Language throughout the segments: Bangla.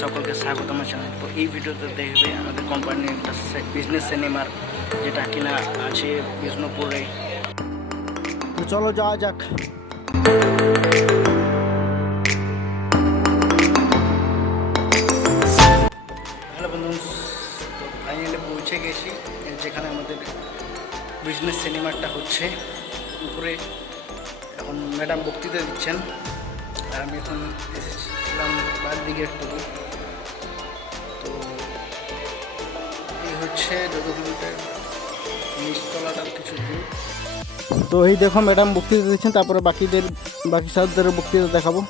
স্বাগত আমার চ্যানেল তো এই ভিডিওতে দেখবে আমাদের কোম্পানির একটা বিজনেস সিনেমার যেটা কিনা আছে বিষ্ণুপুরে। তো চলো যাওয়া যাক। হ্যালো বন্ধু তো ফাইনালি পৌঁছে গেছি। যেখানে আমাদের বিজনেস সিনেমাটা হচ্ছে উপরে। এখন ম্যাডাম বক্তৃতা দিচ্ছেন। আর আমি এখন এসেছিলাম বাইরের দিকে একটু। হচ্ছে নিচতলাটার কিছু। তো এই দেখো ম্যাডাম বক্তৃতা দিচ্ছেন তারপরে বাকিদের বাকি সাহেবদের বক্তৃতা দেখাবো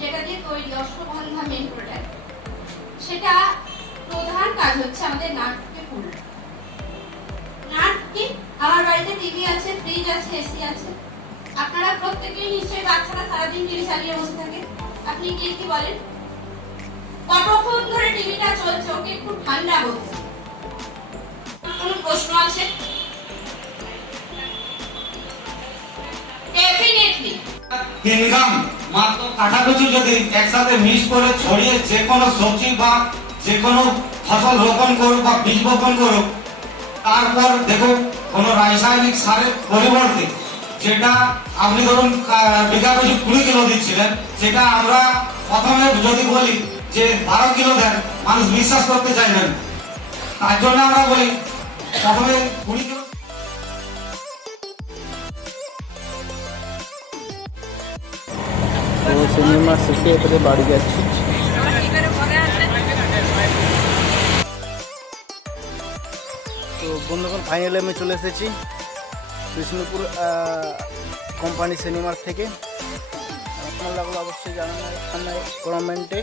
যেটা দিয়ে তৈরি অশ্বগন্ধা কাজ হচ্ছে আমাদের নার্ভকে ফুল নার্ভ কি আমার বাড়িতে টিভি আছে, ফ্রিজ আছে এসি আছে। আপনারা প্রত্যেকেই নিশ্চয়ই বাচ্চারা সারাদিন টিভি চালিয়ে বসে থাকে। আপনি কি কি বলেন? কতক্ষণ ধরে টিভিটা চলছে? ওকে একটু ঠান্ডা বলছে কোনো প্রশ্ন আছে? মাত্র কাটাকুচি যদি একসাথে মিক্স করে ছড়িয়ে যে কোনো সবজি বা যে কোনো ফসল রোপণ করুক বা বীজ বপন করুক, তারপর দেখুন কোনো রাসায়নিক সারের পরিবর্তে যেটা আপনি ধরুন বিঘা পিছু কুড়ি কিলো দিচ্ছিলেন, সেটা আমরা প্রথমে যদি বলি যে বারো কিলো দেন, মানুষ বিশ্বাস করতে চাইবেন তার জন্য আমরা বলি, প্রথমে কুড়ি কিলো সিনেমা শেষে এবারে বাড়ি যাচ্ছি। তো বন্ধুগণ ফাইনালি আমি চলে এসেছি বিষ্ণুপুর কোম্পানি সিনেমার থেকে। আপনার লাগল অবশ্যই জানানো কমেন্টে